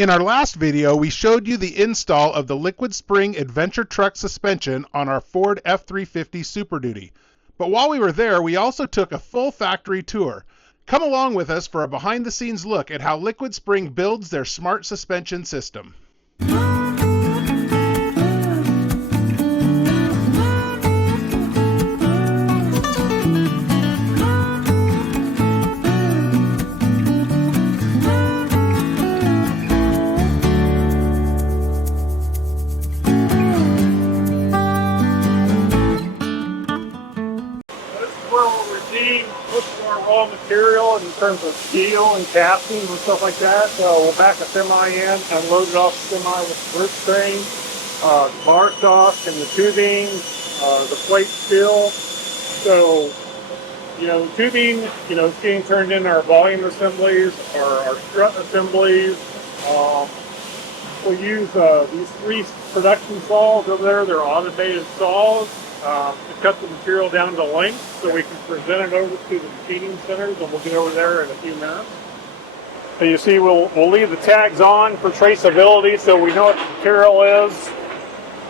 In our last video, we showed you the install of the LiquidSpring Adventure Truck suspension on our Ford F350 Super Duty. But while we were there, we also took a full factory tour. Come along with us for a behind-the-scenes look at how LiquidSpring builds their smart suspension system. Raw material in terms of steel and castings and stuff like that. So we'll back a semi in and load it off the semi with RV bar stock and the tubing, the plate steel. So, the tubing, it's getting turned into our volume assemblies, our strut assemblies. We'll use these 3 production saws over there. They're automated saws. To cut the material down to length so we can present it over to the machining centers, and we'll get over there in a few minutes. So you see we'll leave the tags on for traceability so we know what the material is.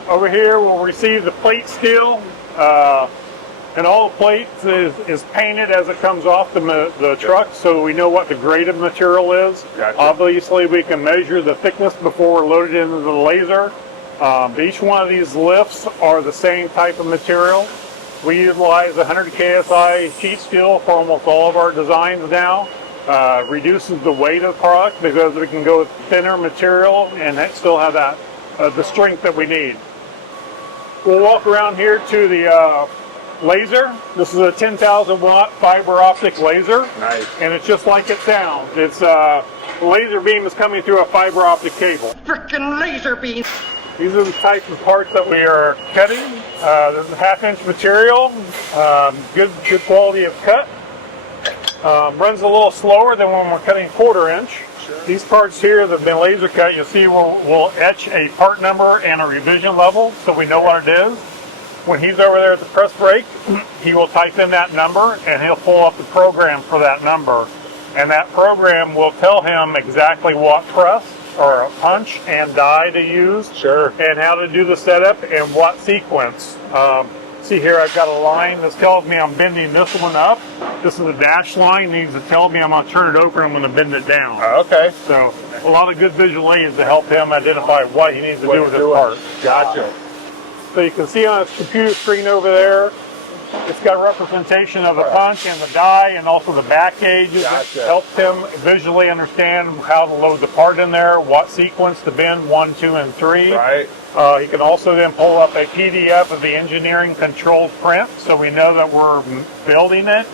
Over here we'll receive the plate steel, and all the plates is painted as it comes off the truck, so we know what the grade of material is. Gotcha. Obviously we can measure the thickness before we're loaded into the laser. Each one of these lifts are the same type of material. We utilize 100 KSI sheet steel for almost all of our designs now. Reduces the weight of the product because we can go with thinner material and still have that the strength that we need. We'll walk around here to the laser. This is a 10,000 watt fiber optic laser. Nice. And it's just like it sounds. It's the laser beam is coming through a fiber optic cable. Frickin' laser beam! These are the types of parts that we are cutting. This is 1/2 inch material, good quality of cut. Runs a little slower than when we're cutting 1/4 inch. Sure. These parts here that have been laser cut, you'll see we'll etch a part number and a revision level so we know what it is. When he's over there at the press brake, he will type in that number and he'll pull up the program for that number. And that program will tell him exactly what press or a punch and die to use. Sure. And how to do the setup and what sequence. See here, I've got a line. This tells me I'm bending this one up. This is a dash line. It needs to tell me I'm going to turn it over and I'm going to bend it down. Okay. So a lot of good visual aids to help him identify what he needs to do with this part. Gotcha. So you can see on his computer screen over there, it's got a representation of the punch and the die and also the back gauges. Gotcha. It helps him visually understand how to load the part in there, what sequence to bend 1, 2, and 3. Right. He can also then pull up a PDF of the engineering controlled print so we know that we're building it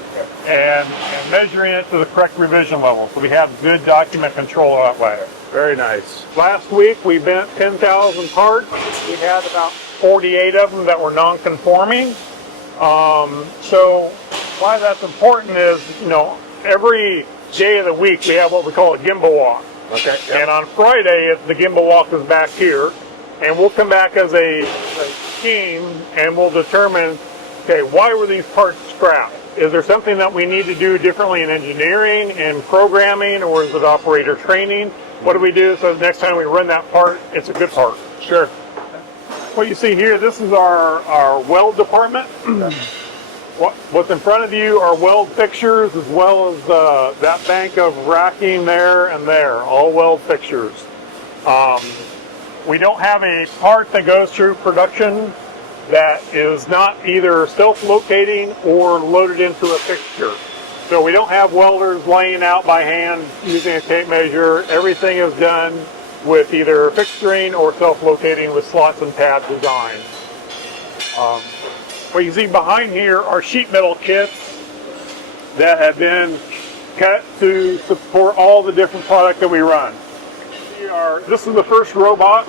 and measuring it to the correct revision level. So we have good document control that way. Very nice. Last week we bent 10,000 parts. We had about 48 of them that were non-conforming. So why that's important is, every day of the week we have what we call a gimbal walk. Okay. Yep. And on Friday, the gimbal walk is back here, and we'll come back as a team and we'll determine, okay, why were these parts scrapped? Is there something that we need to do differently in engineering and programming, or is it operator training? What do we do so the next time we run that part, it's a good part? Sure. What you see here, this is our weld department. What's in front of you are weld fixtures as well as that bank of racking there and there, all weld fixtures. We don't have a part that goes through production that is not either self-locating or loaded into a fixture. So we don't have welders laying out by hand using a tape measure. Everything is done with either fixturing or self-locating with slots and tab design. What you see behind here are sheet metal kits that have been cut to support all the different product that we run. This is the first robotic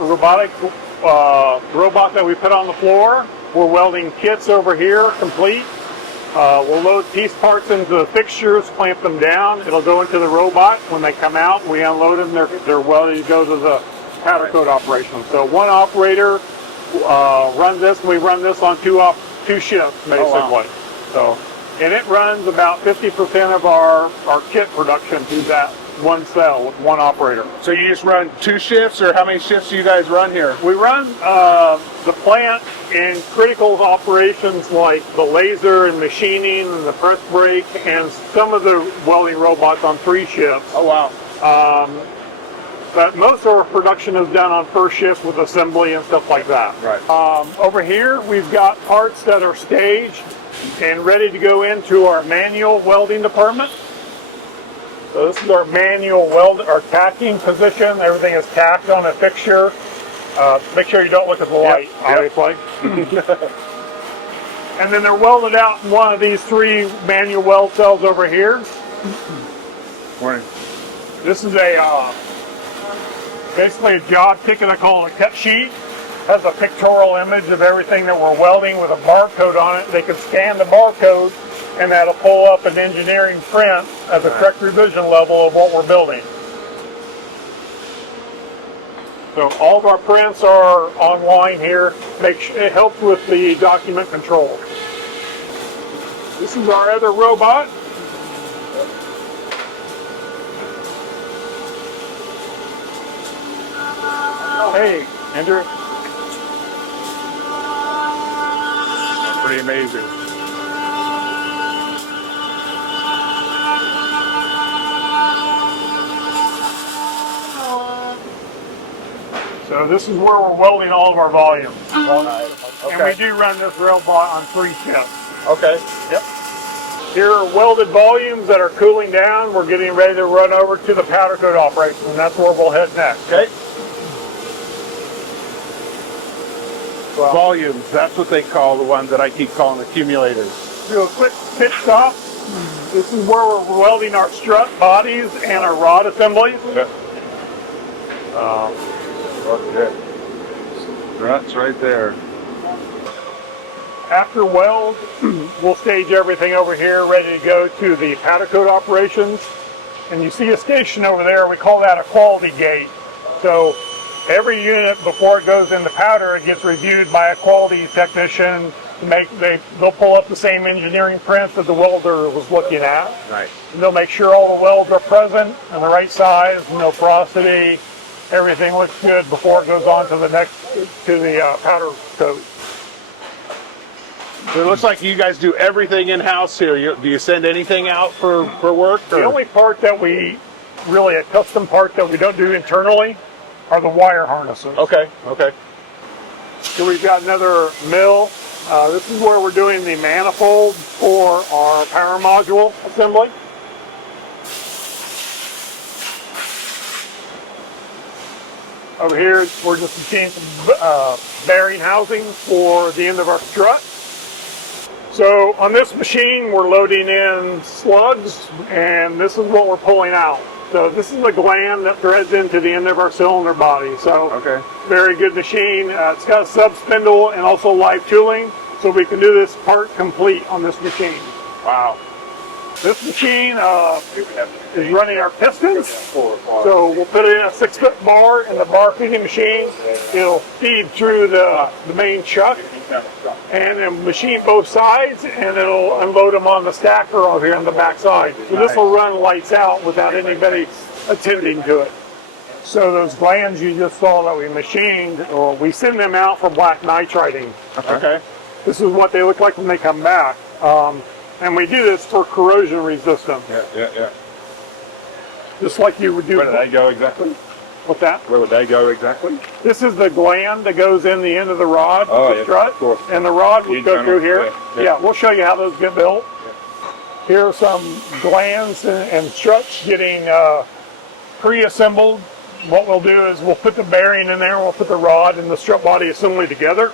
robot that we put on the floor. We're welding kits over here, complete. We'll load piece parts into the fixtures, clamp them down. It'll go into the robot. When they come out, we unload them. They're welded to go to the powder coat operation. So one operator runs this, and we run this on two shifts, basically. Oh, wow. So, and it runs about 50% of our kit production through that one cell with one operator. So you just run 2 shifts, or how many shifts do you guys run here? We run the plant in critical operations like the laser and machining and the press brake and some of the welding robots on 3 shifts. Oh, wow. But most of our production is done on first shift with assembly and stuff like that. Right. Over here, we've got parts that are staged and ready to go into our manual welding department. So this is our manual weld, our tacking position. Everything is tacked on a fixture. Make sure you don't look at the light, obviously. And then they're welded out in one of these 3 manual weld cells over here. Morning. This is a basically a job ticket. I call it a cut sheet. Has a pictorial image of everything that we're welding with a barcode on it. They can scan the barcode, and that'll pull up an engineering print at the correct revision level of what we're building. So all of our prints are online here. It helps with the document control. This is our other robot. Hey, Andrew. Pretty amazing. So this is where we're welding all of our volume. Okay. And we do run this robot on 3 shifts. Okay. Yep. Here are welded volumes that are cooling down. We're getting ready to run over to the powder coat operation, and that's where we'll head next. Okay. Volumes, that's what they call the ones that I keep calling accumulators. Do a quick pit stop. This is where we're welding our strut bodies and our rod assemblies. Yeah. Okay. Struts right there. After weld, we'll stage everything over here, ready to go to the powder coat operations. And you see a station over there, we call that a quality gate. So every unit, before it goes into powder, it gets reviewed by a quality technician to they'll pull up the same engineering prints that the welder was looking at. Right. And they'll make sure all the welds are present and the right size, no porosity, everything looks good before it goes on to the powder coat. So it looks like you guys do everything in-house here. Do you send anything out for work? Or? The only part that really a custom part that we don't do internally are the wire harnesses. Okay, okay. So we've got another mill. This is where we're doing the manifold for our power module assembly. Over here, we're just machining some bearing housing for the end of our strut. So on this machine, we're loading in slugs, and this is what we're pulling out. So this is the gland that threads into the end of our cylinder body. So okay. Very good machine. It's got a sub spindle and also live tooling, so we can do this part complete on this machine. Wow. This machine is running our pistons. So we'll put it in a 6-foot bar in the bar feeding machine. It'll feed through the main chuck and then machine both sides, and it'll unload them on the stacker over here on the back side. So this will run lights out without anybody attending to it. So those glands you just saw that we machined, we send them out for black nitriding. Okay. This is what they look like when they come back. And we do this for corrosion resistance. Yeah. Just like you would do. Where do they go exactly? What's that? Where would they go exactly? This is the gland that goes in the end of the rod, the strut. Of course. And the rod would go through here. Yeah. We'll show you how those get built. Yeah. Here are some glands and struts getting pre-assembled. What we'll do is we'll put the bearing in there, we'll put the rod and the strut body assembly together,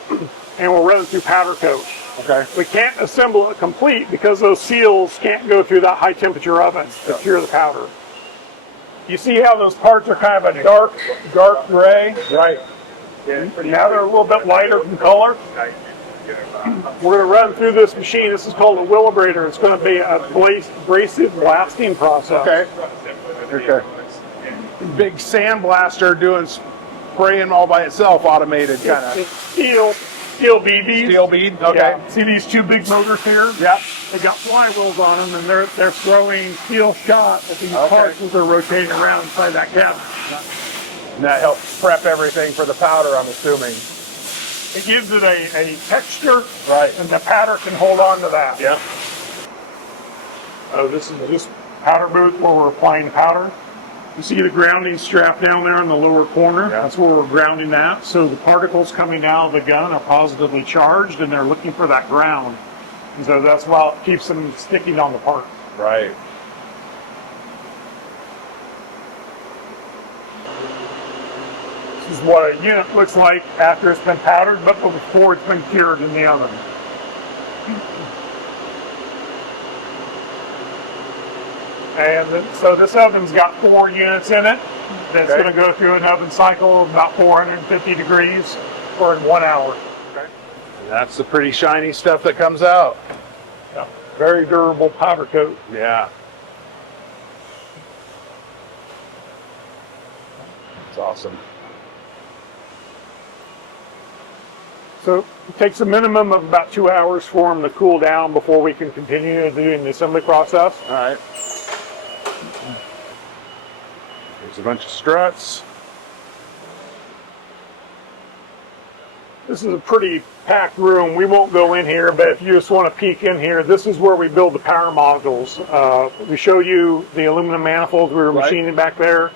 and we'll run it through powder coat. Okay. We can't assemble it complete because those seals can't go through that high temperature oven to cure the powder. You see how those parts are kind of a dark gray? Right. Now they're a little bit lighter in color. We're going to run through this machine. This is called a wheelabrator. It's going to be a abrasive blasting process. Okay. Big sandblaster doing spraying all by itself, automated kind of. It's steel steel BBs. Steel bead? Okay. Yeah. See these two big motors here? Yeah. They got flywheels on them, and they're throwing steel shot at these parts as they're rotating around inside that cabin. And that helps prep everything for the powder, I'm assuming. It gives it a texture, Right. and the powder can hold on to that. Yeah. Oh, this is just powder booth where we're applying powder. You see the grounding strap down there in the lower corner? Yeah. That's where we're grounding that. So the particles coming out of the gun are positively charged, and they're looking for that ground. And so that's why it keeps them sticking on the part. Right. This is what a unit looks like after it's been powdered, but before it's been cured in the oven. And so this oven's got 4 units in it. That's going to go through an oven cycle of about 450 degrees for 1 hour. Okay. And that's the pretty shiny stuff that comes out. Yeah. Very durable powder coat. Yeah. It's awesome. So it takes a minimum of about 2 hours for them to cool down before we can continue doing the assembly process. All right. There's a bunch of struts. This is a pretty packed room. We won't go in here, but if you just want to peek in here, this is where we build the power modules. We showed you the aluminum manifolds we were machining back there.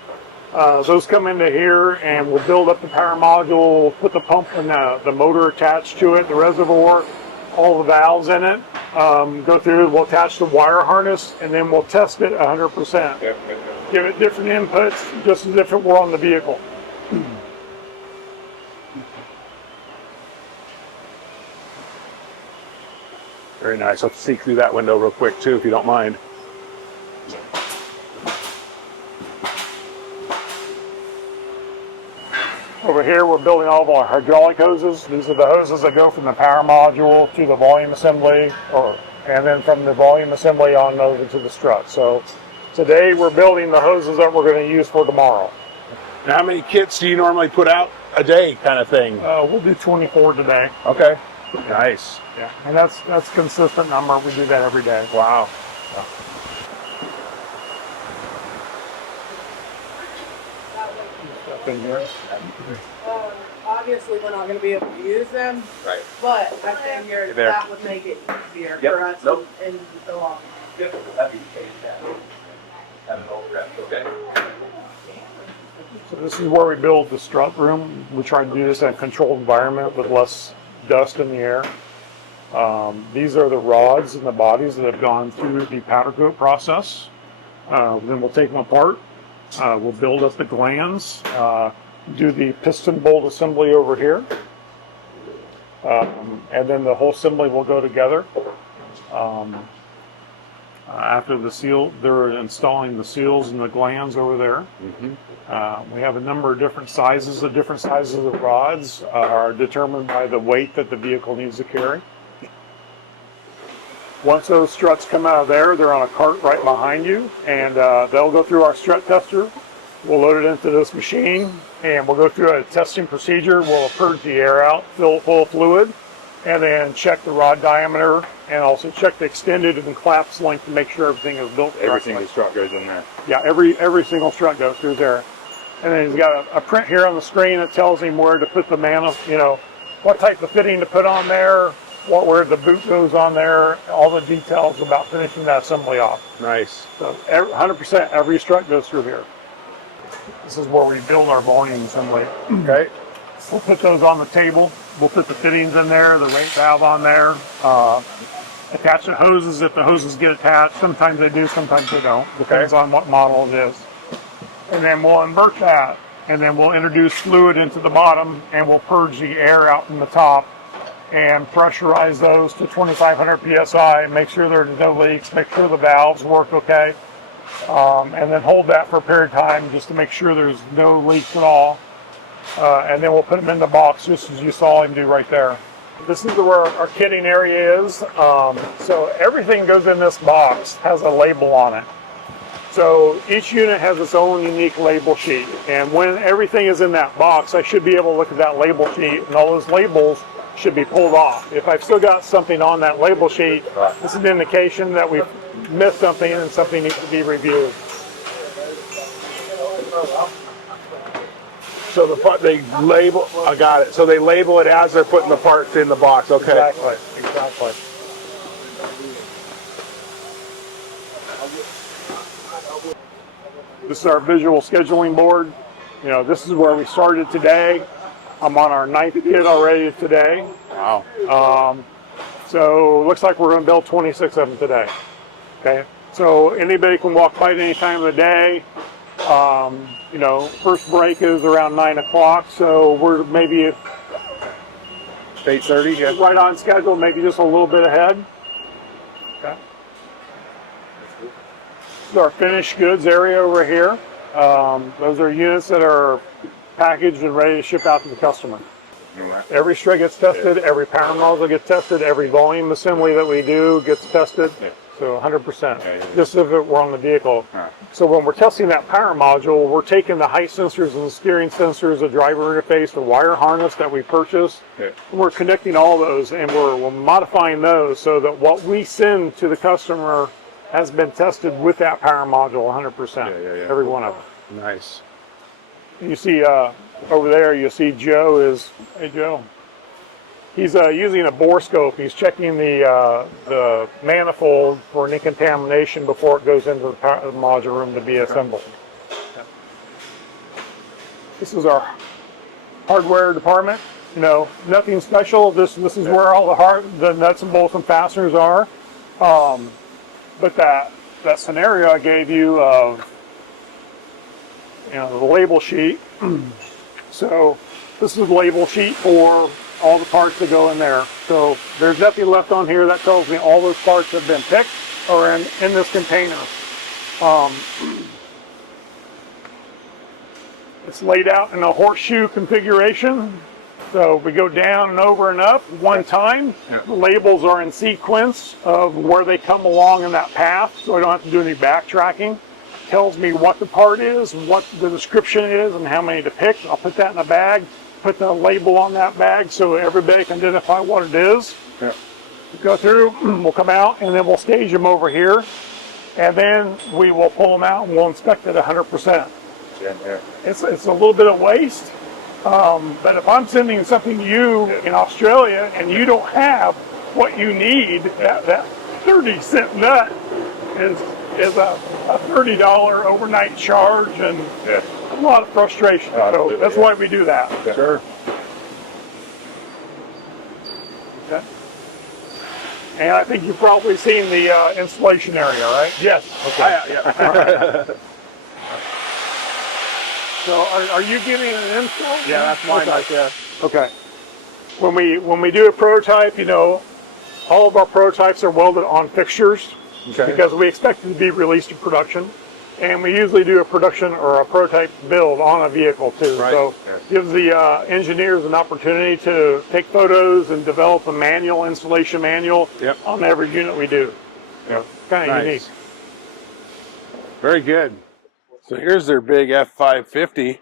Those come into here, and we'll build up the power module. We'll put the pump and the motor attached to it, the reservoir, all the valves in it. Go through, we'll attach the wire harness, and then we'll test it 100%. Give it different inputs, just as if it were on the vehicle. Very nice. Let's see through that window real quick too, if you don't mind. Over here, we're building all of our hydraulic hoses. These are the hoses that go from the power module to the volume assembly, and then from the volume assembly on over to the strut. So today, we're building the hoses that we're going to use for tomorrow. Now, how many kits do you normally put out a day, kind of thing? We'll do 24 today. Okay. Nice. Yeah, and that's a consistent number. We do that every day. Wow. Stuff in here. Obviously, we're not going to be able to use them, Right. but I figured There. that would make it easier Yep. for us Nope. in the long. Yep, that'd be the case, yeah. Have it all prepped, okay? So this is where we build the strut room. We try to do this in a controlled environment with less dust in the air. These are the rods and the bodies that have gone through the powder coat process. Then we'll take them apart. We'll build up the glands, do the piston bolt assembly over here. And then the whole assembly will go together. After the seal, they're installing the seals and the glands over there. We have a number of different sizes. The different sizes of rods are determined by the weight that the vehicle needs to carry. Once those struts come out of there, they're on a cart right behind you, and they'll go through our strut tester. We'll load it into this machine, and we'll go through a testing procedure. We'll purge the air out, fill it full of fluid, and then check the rod diameter, and also check the extended and collapse length to make sure everything is built correctly. Every single strut goes in there. Yeah, every single strut goes through there. And then he's got a print here on the screen that tells him where to put the what type of fitting to put on there, where the boot goes on there, all the details about finishing that assembly off. Nice. So 100% every strut goes through here. This is where we build our volume assembly. Okay. We'll put those on the table. We'll put the fittings in there, the rate valve on there, attach the hoses if the hoses get attached. Sometimes they do, sometimes they don't. Depends on what model it is. And then we'll invert that, and then we'll introduce fluid into the bottom, and we'll purge the air out from the top and pressurize those to 2,500 psi, make sure there's no leaks, make sure the valves work okay, and then hold that for a period of time just to make sure there's no leaks at all. And then we'll put them in the box just as you saw him do right there. This is where our kitting area is. So everything goes in this box, has a label on it. So each unit has its own unique label sheet. And when everything is in that box, I should be able to look at that label sheet, and all those labels should be pulled off. If I've still got something on that label sheet, this is an indication that we've missed something and something needs to be reviewed. So they label, I got it. So they label it as they're putting the parts in the box. Okay. Exactly. This is our visual scheduling board. You know, this is where we started today. I'm on our 9th kit already today. Wow. So it looks like we're going to build 26 of them today. Okay. So anybody can walk by at any time of the day. You know, first break is around 9 o'clock, so we're maybe 8:30. Yeah. right on schedule, maybe just a little bit ahead. Okay. This is our finished goods area over here. Those are units that are packaged and ready to ship out to the customer. Every string gets tested, every power module gets tested, every volume assembly that we do gets tested. So 100%. Just if it were on the vehicle. So when we're testing that power module, we're taking the height sensors and the steering sensors, the driver interface, the wire harness that we purchased. And we're connecting all those, and we're modifying those so that what we send to the customer has been tested with that power module 100%. Every one of them. Nice. You see over there, you see Joe is, hey Joe. He's using a bore scope. He's checking the manifold for any contamination before it goes into the module room to be assembled. This is our hardware department. You know, nothing special. This is where all the nuts and bolts and fasteners are. But that scenario I gave you of, you know, the label sheet. So this is the label sheet for all the parts that go in there. So there's nothing left on here. That tells me all those parts have been picked or in this container. It's laid out in a horseshoe configuration. So we go down and over and up one time. The labels are in sequence of where they come along in that path, so I don't have to do any backtracking. Tells me what the part is, what the description is, and how many to pick. I'll put that in a bag, put the label on that bag so everybody can identify what it is. Yeah. Go through, we'll come out, and then we'll stage them over here. And then we will pull them out and we'll inspect it 100%. It's a little bit of waste, but if I'm sending something to you in Australia and you don't have what you need, that 30-cent nut is a $30 overnight charge and a lot of frustration. So that's why we do that. Sure. Okay. And I think you've probably seen the installation area, right? Yes. Okay. Yeah. So are you giving an install? Yeah, that's mine right there. Okay. When we do a prototype, you know, all of our prototypes are welded on fixtures because we expect it to be released to production. And we usually do a production or a prototype build on a vehicle too. Right. So it gives the engineers an opportunity to take photos and develop a manual, installation manual on every unit we do. Kind of unique. Very good. So here's their big F550.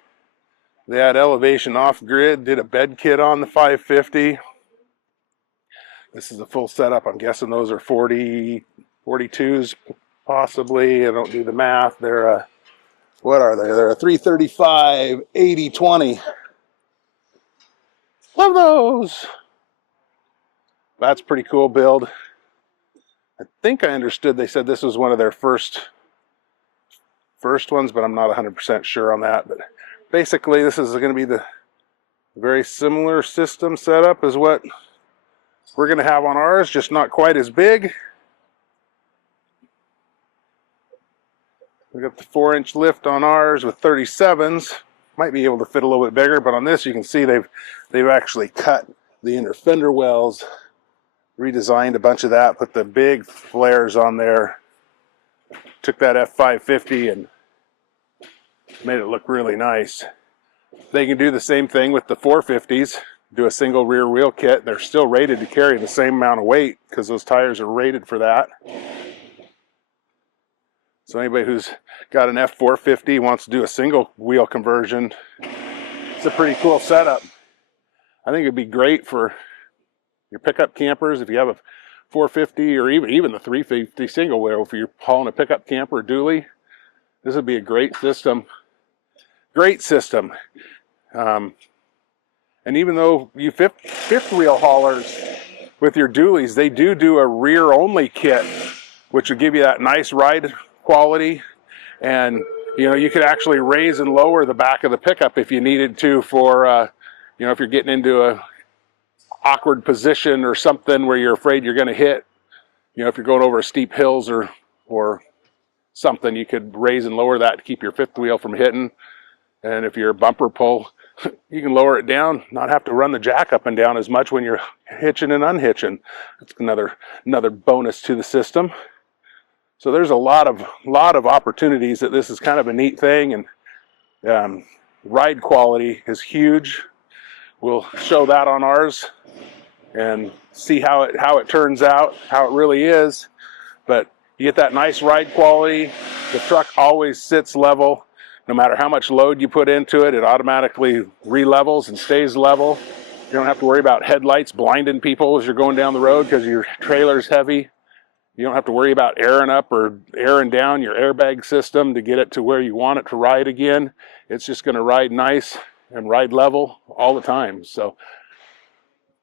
They had elevation off-grid, did a bed kit on the 550. This is a full setup. I'm guessing those are 42s, possibly. I don't do the math. They're what are they? They're a 335 80/20. Love those. That's a pretty cool build. I think I understood they said this was one of their first ones, but I'm not 100% sure on that. But basically, this is going to be the very similar system setup as what we're going to have on ours, just not quite as big. We got the 4-inch lift on ours with 37s. Might be able to fit a little bit bigger, but on this you can see they've actually cut the inner fender wells, redesigned a bunch of that, put the big flares on there, took that F550 and made it look really nice. They can do the same thing with the 450s, do a single rear wheel kit. They're still rated to carry the same amount of weight because those tires are rated for that. So anybody who's got an F450 wants to do a single wheel conversion, it's a pretty cool setup. I think it'd be great for your pickup campers. If you have a 450 or even the 350 single wheel, if you're hauling a pickup camper or dually, this would be a great system. Great system. And even though you fifth wheel haulers with your dualies, they do a rear only kit, which will give you that nice ride quality. And you know, you could actually raise and lower the back of the pickup if you needed to for, you know, if you're getting into a awkward position or something where you're afraid you're going to hit. You know, if you're going over steep hills or something, you could raise and lower that to keep your fifth wheel from hitting. And if you're a bumper pull, you can lower it down, not have to run the jack up and down as much when you're hitching and unhitching. That's another bonus to the system. So there's a lot of opportunities that this is kind of a neat thing, and ride quality is huge. We'll show that on ours and see how it turns out, how it really is. But you get that nice ride quality. The truck always sits level. No matter how much load you put into it, it automatically re-levels and stays level. You don't have to worry about headlights blinding people as you're going down the road because your trailer's heavy. You don't have to worry about airing up or airing down your airbag system to get it to where you want it to ride again. It's just going to ride nice and ride level all the time. So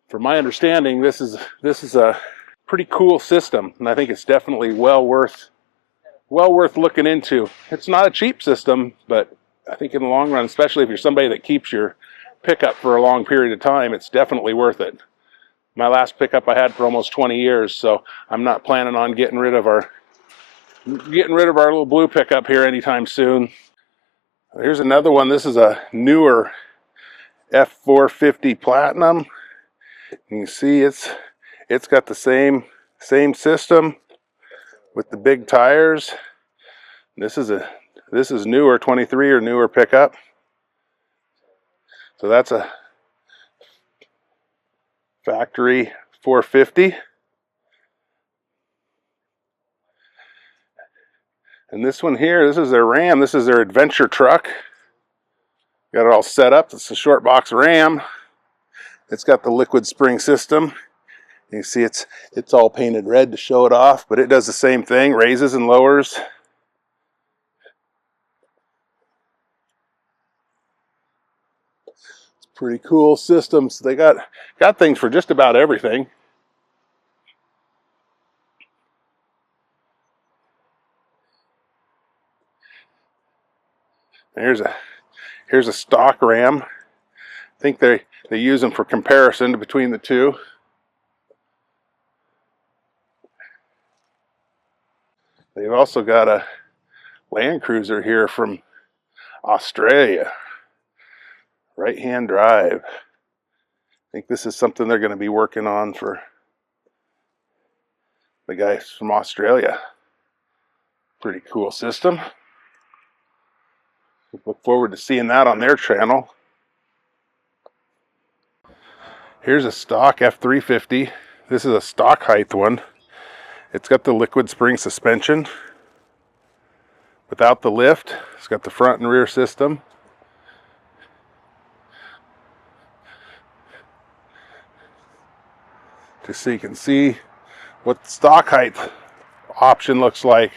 from my understanding, this is a pretty cool system, and I think it's definitely well worth looking into. It's not a cheap system, but I think in the long run, especially if you're somebody that keeps your pickup for a long period of time, it's definitely worth it. My last pickup I had for almost 20 years, so I'm not planning on getting rid of our little blue pickup here anytime soon. Here's another one. This is a newer F450 Platinum. You can see it's got the same system with the big tires. This is newer, 23 or newer pickup. So that's a factory 450. And this one here, this is their Ram. This is their adventure truck. Got it all set up. It's a short box Ram. It's got the LiquidSpring system. You can see it's all painted red to show it off, but it does the same thing, raises and lowers. It's pretty cool systems. They got things for just about everything. Here's a stock Ram. I think they use them for comparison between the two. They've also got a Land Cruiser here from Australia. Right-hand drive. I think this is something they're going to be working on for the guys from Australia. Pretty cool system. Look forward to seeing that on their channel. Here's a stock F350. This is a stock height one. It's got the LiquidSpring suspension without the lift. It's got the front and rear system. Just so you can see what the stock height option looks like.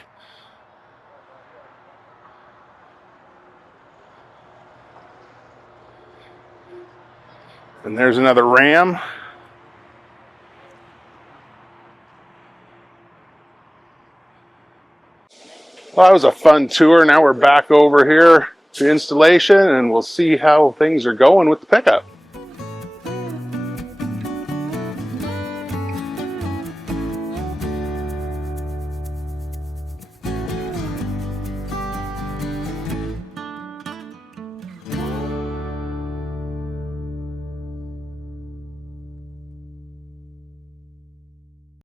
And there's another Ram. Well, that was a fun tour. Now we're back over here to installation, and we'll see how things are going with the pickup.